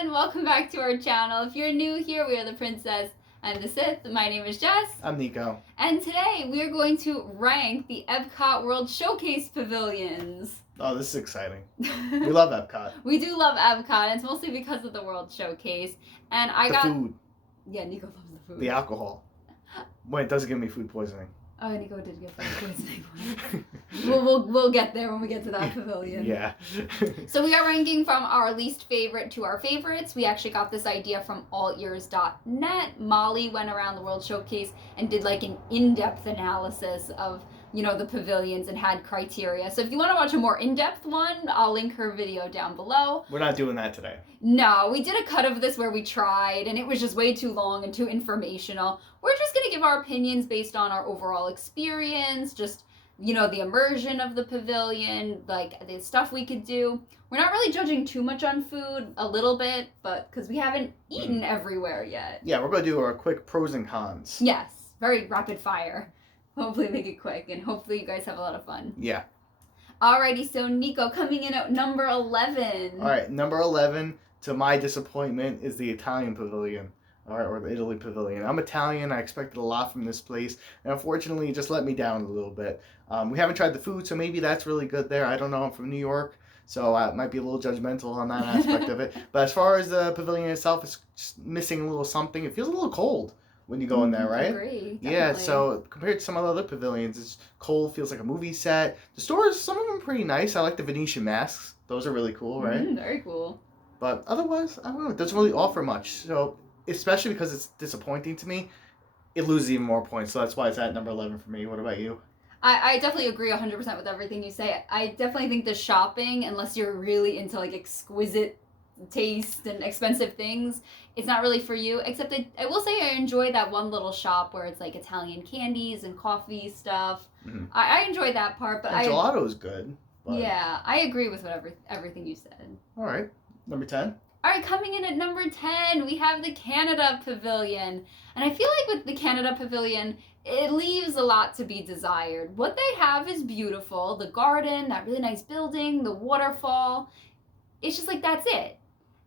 everyone, welcome back to our channel. If you're new here, we are the Princess and the Sith. My name is Jess. I'm Nico. And today we are going to rank the EPCOT World Showcase pavilions. Oh, this is exciting. We love EPCOT. We do love EPCOT. It's mostly because of the World Showcase. And the food. Yeah, Nico loves the food. The alcohol. Wait, it doesn't give me food poisoning. Oh, Nico did get food poisoning. We'll get there when we get to that pavilion. Yeah. So we are ranking from our least favorite to our favorites. We actually got this idea from allears.net. Molly went around the World Showcase and did like an in-depth analysis of, you know, the pavilions and had criteria. So if you want to watch a more in-depth one, I'll link her video down below. We're not doing that today. No, we did a cut of this where we tried and it was just way too long and too informational. We're just going to give our opinions based on our overall experience, just, you know, the immersion of the pavilion, like the stuff we could do. We're not really judging too much on food, a little bit, but because we haven't eaten everywhere yet. Yeah, we're going to do our quick pros and cons. Yes, very rapid fire. Hopefully make it quick and hopefully you guys have a lot of fun. Yeah. Alrighty, so Nico, coming in at number 11. All right, number 11, to my disappointment, is the Italian pavilion. All right, or the Italy pavilion. I'm Italian. I expected a lot from this place, and unfortunately, it just let me down a little bit. We haven't tried the food, so maybe that's really good there. I don't know. I'm from New York, so I might be a little judgmental on that aspect of it. But as far as the pavilion itself, it's just missing a little something. It feels a little cold when you go in there, right? I agree, definitely. Yeah, so compared to some of the other pavilions, it's cold, feels like a movie set. The stores, some of them are pretty nice. I like the Venetian masks. Those are really cool, right? Very cool. But otherwise, I don't know. It doesn't really offer much. So, especially because it's disappointing to me, it loses even more points. So that's why it's at number 11 for me. What about you? I definitely agree 100% with everything you say. I definitely think the shopping, unless you're really into like exquisite taste and expensive things, it's not really for you. Except I will say I enjoy that one little shop where it's like Italian candies and coffee stuff. Mm-hmm. I enjoy that part, but gelato is good. But... yeah, I agree with everything you said. All right, number 10. All right, coming in at number 10, we have the Canada Pavilion. And I feel like with the Canada Pavilion, it leaves a lot to be desired. What they have is beautiful. The garden, that really nice building, the waterfall. It's just like, that's it.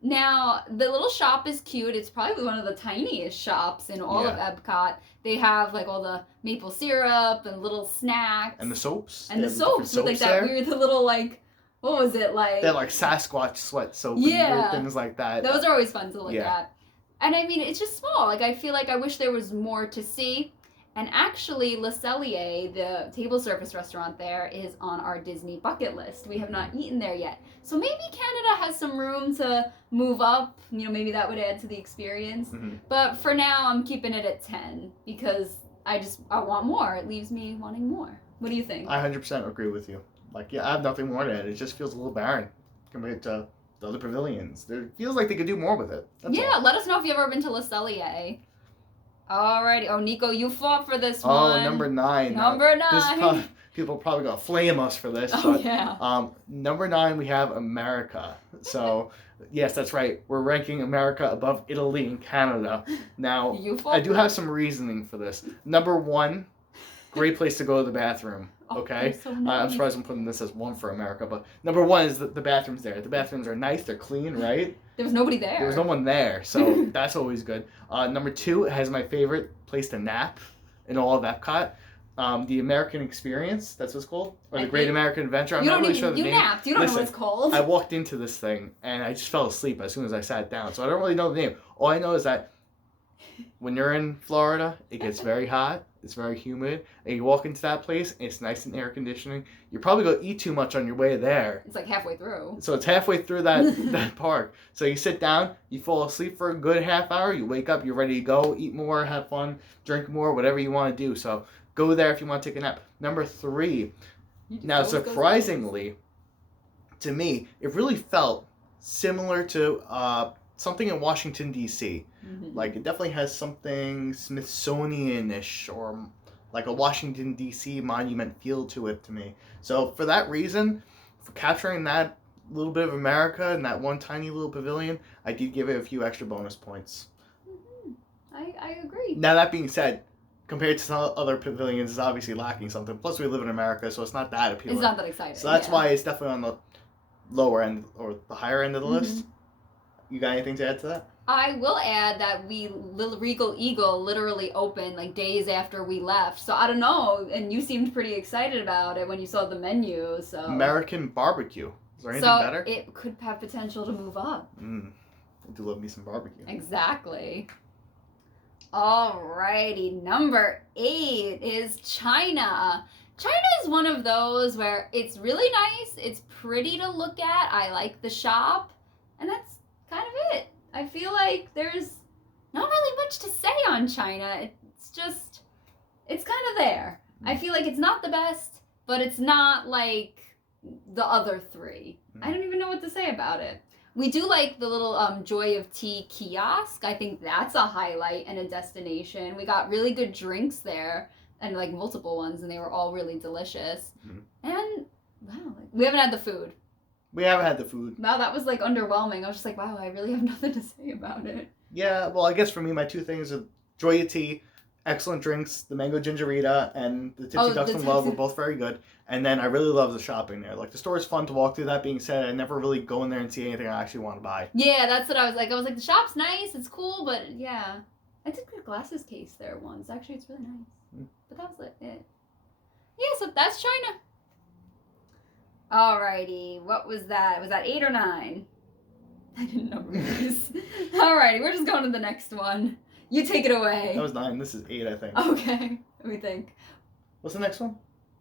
Now, the little shop is cute. It's probably one of the tiniest shops in all of EPCOT. They have like all the maple syrup and little snacks. And the soaps. And the soaps with like that weird little like, what was it like? They're like Sasquatch sweat soap and weird things like that. Those are always fun to look at. And I mean, it's just small. Like, I feel like I wish there was more to see. And actually, Le Cellier, the table service restaurant there, is on our Disney bucket list. We have not eaten there yet. So maybe Canada has some room to move up. You know, maybe that would add to the experience. Mm-hmm. But for now, I'm keeping it at 10 because I want more. It leaves me wanting more. What do you think? I 100% agree with you. Like, yeah, I have nothing more to add. It just feels a little barren compared to the other pavilions. It feels like they could do more with it. That's all. Let us know if you've ever been to Le Cellier. Alrighty. Oh, Nico, you fought for this one. Oh, number 9. Number 9. People are probably going to flame us for this. Oh, yeah. Number 9, we have America. So, yes, that's right. We're ranking America above Italy and Canada. Now, I do have some reasoning for this. Number 1, great place to go to the bathroom. Okay, so nice. I'm surprised I'm putting this as 1 for America, but number 1 is the bathrooms there. The bathrooms are nice, they're clean, right? There was nobody there. There was no one there, so that's always good. Number 2, it has my favorite place to nap in all of EPCOT. The American Experience, that's what it's called, or the Great American Adventure. I'm not really sure the name. You napped. You don't know what it's called. I walked into this thing and I just fell asleep as soon as I sat down, so I don't really know the name. All I know is that when you're in Florida, it gets very hot. It's very humid, and you walk into that place, and it's nice and air conditioning. You're probably going to eat too much on your way there. It's like halfway through. So it's halfway through that park. So you sit down, you fall asleep for a good half hour, you wake up, you're ready to go, eat more, have fun, drink more, whatever you want to do. So go there if you want to take a nap. Number 3, now surprisingly, to me, it really felt similar to something in Washington, D.C. Mm-hmm. Like, it definitely has something Smithsonian-ish or like a Washington, D.C. monument feel to it to me. So for that reason, for capturing that little bit of America in that one tiny little pavilion, I did give it a few extra bonus points. Mm-hmm. I agree. Now, that being said, compared to some other pavilions, it's obviously lacking something. Plus, we live in America, so it's not that appealing. It's not that exciting. So that's why it's definitely on the lower end or the higher end of the list. You got anything to add to that? I will add that Regal Eagle literally opened like days after we left. So I don't know, and you seemed pretty excited about it when you saw the menu. So American barbecue. Is there anything so better? it could have potential to move up. I do love me some barbecue. Exactly. Alrighty, number 8 is China. China is one of those where it's really nice, it's pretty to look at, I like the shop, and that's kind of it. I feel like there's not really much to say on China. It's kind of there. I feel like it's not the best, but it's not like the other 3. I don't even know what to say about it. We do like the little Joy of Tea kiosk. I think that's a highlight and a destination. We got really good drinks there, and like multiple ones, and they were all really delicious. And wow, we haven't had the food. We haven't had the food. Wow, that was like underwhelming. I was just like, wow, I really have nothing to say about it. Yeah, well, I guess for me, my 2 things are Joy of Tea, excellent drinks, the mango gingerita, and the Tipsy Ducks in Love were both very good. And then I really love the shopping there. Like, the store is fun to walk through. That being said, I never really go in there and see anything I actually want to buy. Yeah, that's what I was like. I was like, the shop's nice, it's cool, but yeah. I took a glasses case there once. Actually, it's really nice. But that was like it. Yeah, so that's China. Alrighty, what was that? Was that 8 or 9? I didn't know these. Alrighty, we're just going to the next one. You take it away. That was 9. This is 8, I think. Okay, let me think. What's the next one?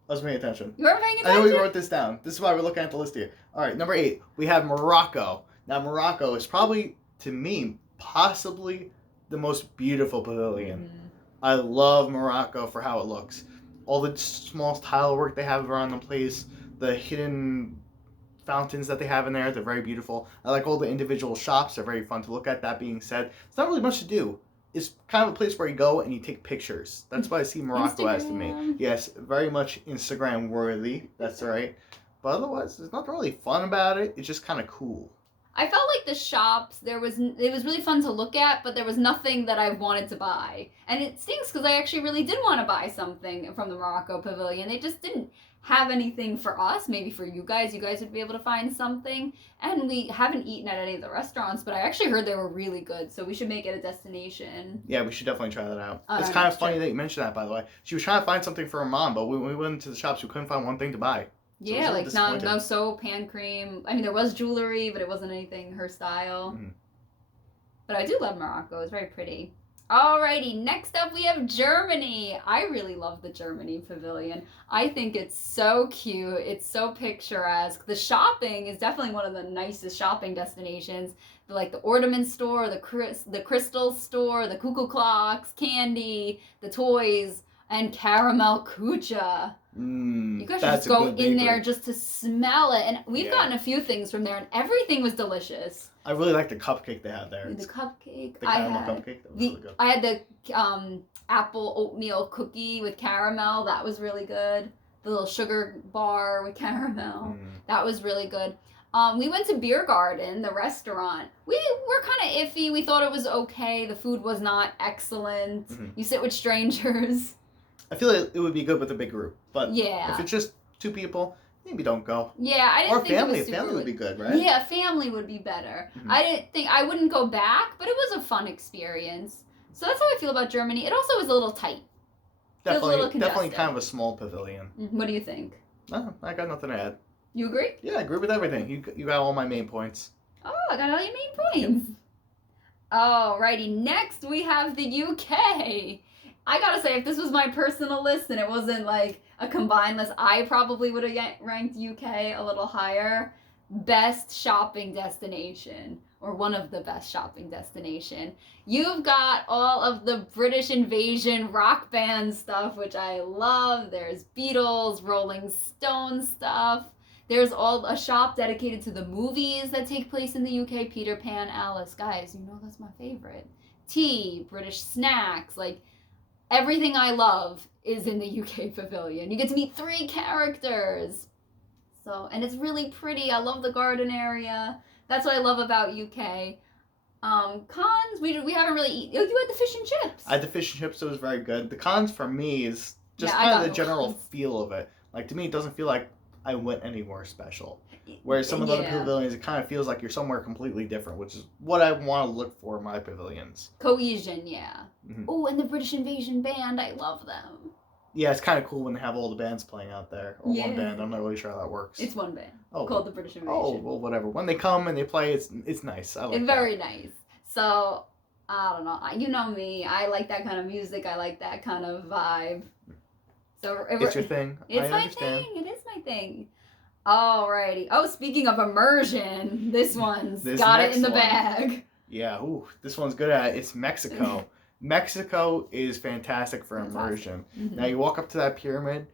I was paying attention. You were paying attention? I know we wrote this down. This is why we're looking at the list here. Alright, number 8. We have Morocco. Now, Morocco is probably, to me, possibly the most beautiful pavilion. I love Morocco for how it looks. All the small tile work they have around the place, the hidden fountains that they have in there, they're very beautiful. I like all the individual shops, they're very fun to look at. That being said, it's not really much to do. It's kind of a place where you go and you take pictures. That's what I see Morocco as to me. Yes, very much Instagram worthy, that's right. But otherwise, there's nothing really fun about it. It's just kind of cool. I felt like the shops, it was really fun to look at, but there was nothing that I wanted to buy. And it stinks because I actually really did want to buy something from the Morocco Pavilion. They just didn't have anything for us. Maybe for you guys would be able to find something. And we haven't eaten at any of the restaurants, but I actually heard they were really good, so we should make it a destination. Yeah, we should definitely try that out. It's kind of funny that you mentioned that, by the way. She was trying to find something for her mom, but when we went into the shops, we couldn't find one thing to buy. So yeah, like no soap, hand cream. I mean, there was jewelry, but it wasn't anything her style. But I do love Morocco. It's very pretty. Alrighty, next up we have Germany. I really love the Germany Pavilion. I think it's so cute. It's so picturesque. The shopping is definitely one of the nicest shopping destinations. Like the ornament store, the crystal store, the cuckoo clocks, candy, the toys, and caramel kucha. You guys should just go in there just to smell it. And we've gotten a few things from there, and everything was delicious. I really like the cupcake they had there. The cupcake. The caramel cupcake. That was really good. I had the apple oatmeal cookie with caramel. That was really good. The little sugar bar with caramel. That was really good. We went to Beer Garden, the restaurant. We were kind of iffy. We thought it was okay. The food was not excellent. You sit with strangers. I feel like it would be good with a big group, but if it's just 2 people, maybe don't go. Yeah, I didn't think family. it was super Family would be good, right? Yeah, family would be better. I wouldn't go back, but it was a fun experience. So that's how I feel about Germany. It also is a little tight. Definitely kind of a small pavilion. What do you think? No, I got nothing to add. You agree? Yeah, I agree with everything. You got all my main points. Oh, I got all your main points. Alrighty, next we have the UK. I gotta say, if this was my personal list and it wasn't like a combined list, I probably would have ranked UK a little higher. Best shopping destination, or one of the best shopping destination. You've got all of the British Invasion rock band stuff, which I love. There's Beatles, Rolling Stone stuff. There's a shop dedicated to the movies that take place in the UK. Peter Pan, Alice. Guys, you know that's my favorite. Tea, British snacks, like everything I love is in the UK Pavilion. You get to meet 3 characters. And it's really pretty. I love the garden area. That's what I love about UK. Cons, we haven't really eaten. You had the fish and chips. I had the fish and chips. It was very good. The cons for me is just kind of the general feel of it. Like, to me, it doesn't feel like I went anywhere special. Whereas some of the other pavilions, it kind of feels like you're somewhere completely different, which is what I want to look for in my pavilions. Cohesion, yeah. Mm-hmm. Oh, and the British Invasion Band, I love them. Yeah, it's kind of cool when they have all the bands playing out there. Or one band, I'm not really sure how that works. It's one band called the British Invasion. Oh, well, whatever. When they come and they play, it's nice. I like it's very nice. So, I don't know. You know me. I like that kind of music. I like that kind of vibe. So it's your thing. It's my thing. It is my thing. Alrighty. Oh, speaking of immersion, this one's got it in the bag. Yeah. Ooh, this one's good at it. It's Mexico. Mexico is fantastic for immersion. Mm-hmm. Now you walk up to that pyramid,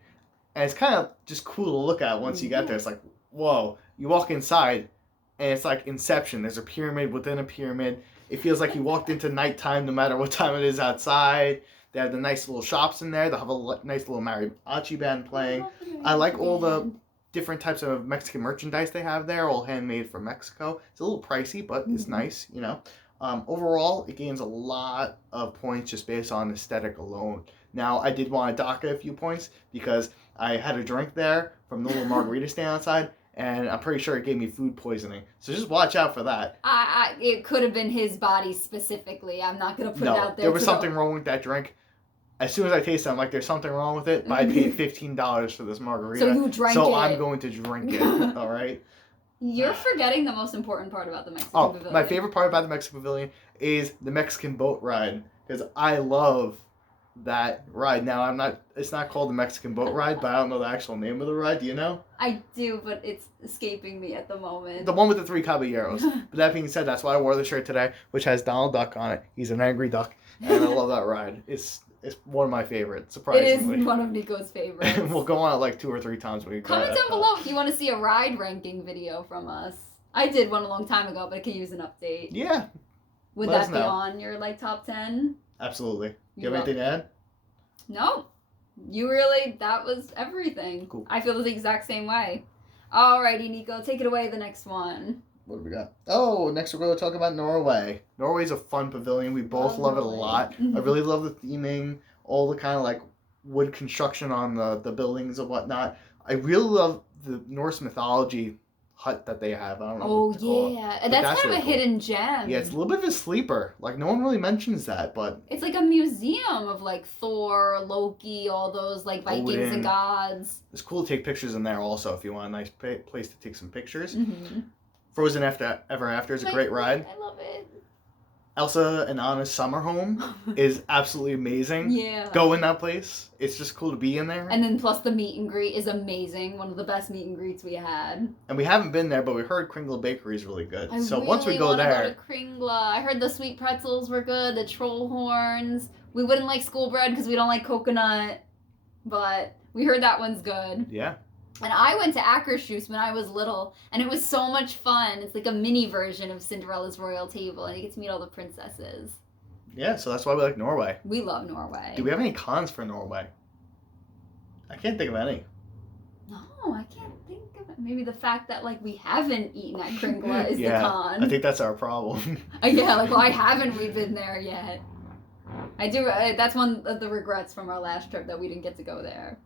and it's kind of just cool to look at once you get there. It's like, whoa. You walk inside, and it's like Inception. There's a pyramid within a pyramid. It feels like you walked into nighttime no matter what time it is outside. They have the nice little shops in there. They have a nice little mariachi band playing. I like all the different types of Mexican merchandise they have there, all handmade from Mexico. It's a little pricey, but it's nice, you know. Overall, it gains a lot of points just based on aesthetic alone. Now, I did want to dock it a few points because I had a drink there from the little margarita stand outside, and I'm pretty sure it gave me food poisoning. So just watch out for that. It could have been his body specifically. I'm not going to put it out there. There was something wrong with that drink. As soon as I tasted it, I'm like, there's something wrong with it, but I paid $15 for this margarita. So you drank it. So I'm going to drink it, all right? You're forgetting the most important part about the Mexican Pavilion. My favorite part about the Mexican Pavilion is the Mexican boat ride, because I love that ride. Now, it's not called the Mexican boat ride, but I don't know the actual name of the ride. Do you know? I do, but it's escaping me at the moment. The one with the 3 caballeros. But that being said, that's why I wore the shirt today, which has Donald Duck on it. He's an angry duck, and I love that ride. It's one of my favorites, surprisingly. It is one of Nico's favorites. We'll go on it like 2 or 3 times when we go. Comment down below if you want to see a ride ranking video from us. I did one a long time ago, but I could use an update. Yeah. Would that be on your top 10? Absolutely. You have anything to add? No. That was everything. Cool. I feel the exact same way. Alrighty, Nico, take it away, the next one. What do we got? Oh, next we're going to talk about Norway. Norway's a fun pavilion. We both love it a lot. I really love the theming, all the kind of like wood construction on the buildings and whatnot. I really love the Norse mythology hut that they have. I don't know. Oh, yeah. That's kind of a hidden gem. Yeah, it's a little bit of a sleeper. Like, no one really mentions that, but... It's like a museum of, like, Thor, Loki, all those, like, Vikings Odin. And gods. It's cool to take pictures in there also if you want a nice place to take some pictures. Mm-hmm. Frozen Ever After is a great ride. I love it. Elsa and Anna's summer home is absolutely amazing. Yeah. Go in that place. It's just cool to be in there. And then plus the meet and greet is amazing. One of the best meet and greets we had. And we haven't been there, but we heard Kringla Bakery is really good. Once we go there. I go to Kringla. I heard the sweet pretzels were good, the troll horns. We wouldn't like school bread because we don't like coconut. But we heard that one's good. Yeah. And I went to Akershus when I was little, and it was so much fun. It's like a mini version of Cinderella's royal table, and you get to meet all the princesses. Yeah, so that's why we like Norway. We love Norway. Do we have any cons for Norway? I can't think of any. No, I can't think of it. Maybe the fact that, like, we haven't eaten at Kringla is the con. I think that's our problem. Why haven't we been there yet? That's one of the regrets from our last trip that we didn't get to go there.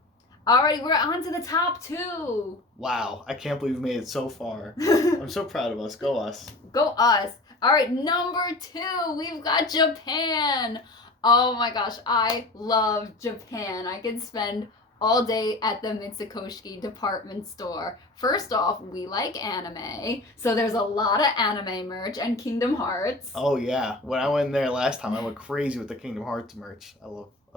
Alrighty, we're on to the top 2. Wow, I can't believe we made it so far. I'm so proud of us. Go us. Go us. Alright, number 2, we've got Japan. Oh my gosh, I love Japan. I could spend all day at the Mitsukoshi department store. First off, we like anime, so there's a lot of anime merch and Kingdom Hearts. Oh yeah, when I went there last time, I went crazy with the Kingdom Hearts merch. I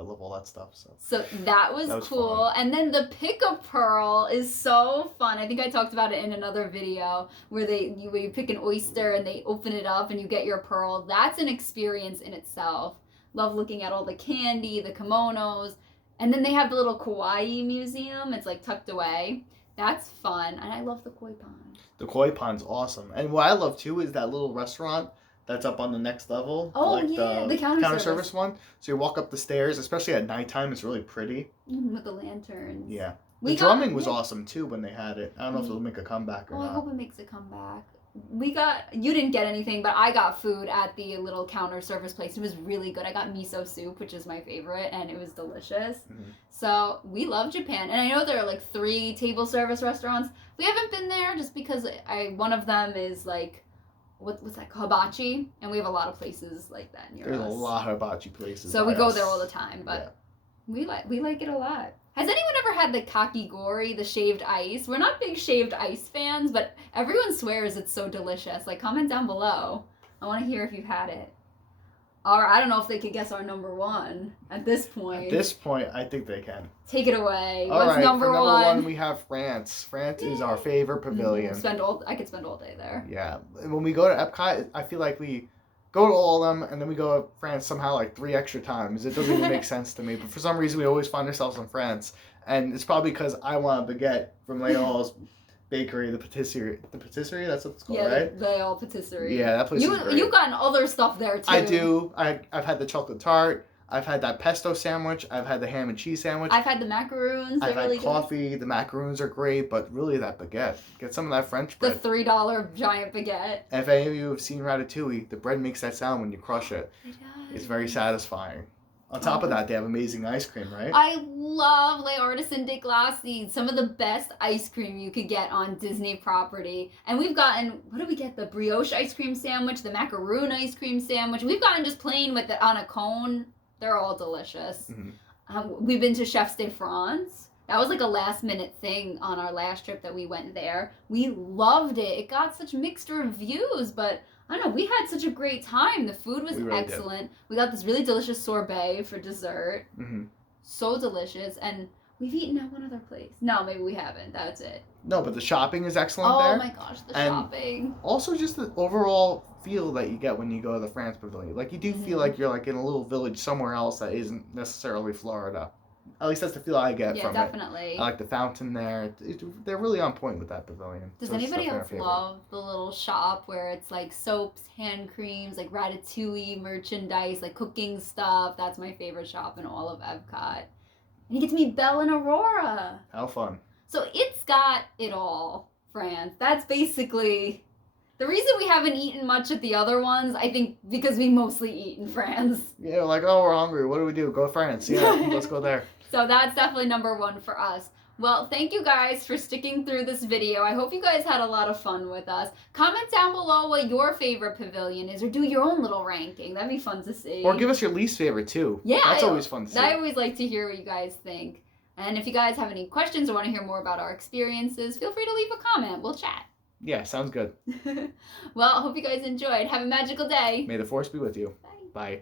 love all that stuff. So that was cool. Fun. And then the pick-a-pearl is so fun. I think I talked about it in another video where you pick an oyster and they open it up and you get your pearl. That's an experience in itself. Love looking at all the candy, the kimonos. And then they have the little kawaii museum. It's like tucked away. That's fun. And I love the koi pond. The koi pond's awesome. And what I love too is that little restaurant that's up on the next level. Oh, like the counter service one. So you walk up the stairs, especially at nighttime, it's really pretty. With the lanterns. Yeah. The drumming was awesome too when they had it. I don't know if it'll make a comeback or not. I hope it makes a comeback. you didn't get anything, but I got food at the little counter service place. It was really good. I got miso soup, which is my favorite, and it was delicious. Mhm. So we love Japan, and I know there are like 3 table service restaurants. We haven't been there just because one of them is like, what's that, hibachi, and we have a lot of places like that near There's us. a lot of hibachi places. So we by go us. there all the time, but Yeah. we like it a lot. Has anyone ever had the kakigori, the shaved ice? We're not big shaved ice fans, but everyone swears it's so delicious. Like, comment down below. I want to hear if you've had it. Or I don't know if they could guess our number 1 at this point. At this point, I think they can. Take it away. All What's right, number for number 1? 1, we have France. France is our favorite pavilion. I could spend all day there. Yeah. When we go to Epcot, I feel like we go to all of them, and then we go to France somehow like 3 extra times. It doesn't even make sense to me. But for some reason, we always find ourselves in France. And it's probably because I want a baguette from Léal's bakery, the patisserie. The patisserie, that's what it's called, right? Yeah, Léal patisserie. Yeah, that place is great. You've gotten other stuff there, too. I do. I've had the chocolate tart. I've had that pesto sandwich. I've had the ham and cheese sandwich. I've had the macaroons. I've They're had really coffee. The macaroons are great, but really that baguette. Get some of that French bread. The $3 giant baguette. If any of you have seen Ratatouille, the bread makes that sound when you crush it. It does. It's very satisfying. On top of that, they have amazing ice cream, right? I love Les Artisans de Glace. Some of the best ice cream you could get on Disney property. And we've gotten, what did we get? The brioche ice cream sandwich, the macaroon ice cream sandwich. We've gotten just plain with it on a cone. They're all delicious. Mm-hmm. We've been to Chefs de France. That was like a last minute thing on our last trip that we went there. We loved it. It got such mixed reviews, but I don't know, we had such a great time. The food was really excellent. We got this really delicious sorbet for dessert. Mm-hmm. So delicious. And we've eaten at one other place. No, maybe we haven't. That's it. No, but the shopping is excellent there. Oh my gosh, the And shopping. Also, just the overall feel that you get when you go to the France Pavilion. Like, you do feel like you're like in a little village somewhere else that isn't necessarily Florida. At least that's the feel I get from definitely. it. I like the fountain there. They're really on point with that pavilion. Does So it's anybody definitely our else favorite. love the little shop where it's like soaps, hand creams, like Ratatouille merchandise, like cooking stuff? That's my favorite shop in all of Epcot. And you get to meet Belle and Aurora. How fun. So it's got it all, France. That's basically the reason we haven't eaten much at the other ones, I think, because we mostly eat in France. Yeah, like, oh, we're hungry. What do? Go to France. Yeah, let's go there. So that's definitely number 1 for us. Well, thank you guys for sticking through this video. I hope you guys had a lot of fun with us. Comment down below what your favorite pavilion is, or do your own little ranking. That'd be fun to see. Or give us your least favorite, too. Yeah. That's always fun to see. I always like to hear what you guys think. And if you guys have any questions or want to hear more about our experiences, feel free to leave a comment. We'll chat. Yeah, sounds good. Well, I hope you guys enjoyed. Have a magical day. May the force be with you. Bye. Bye.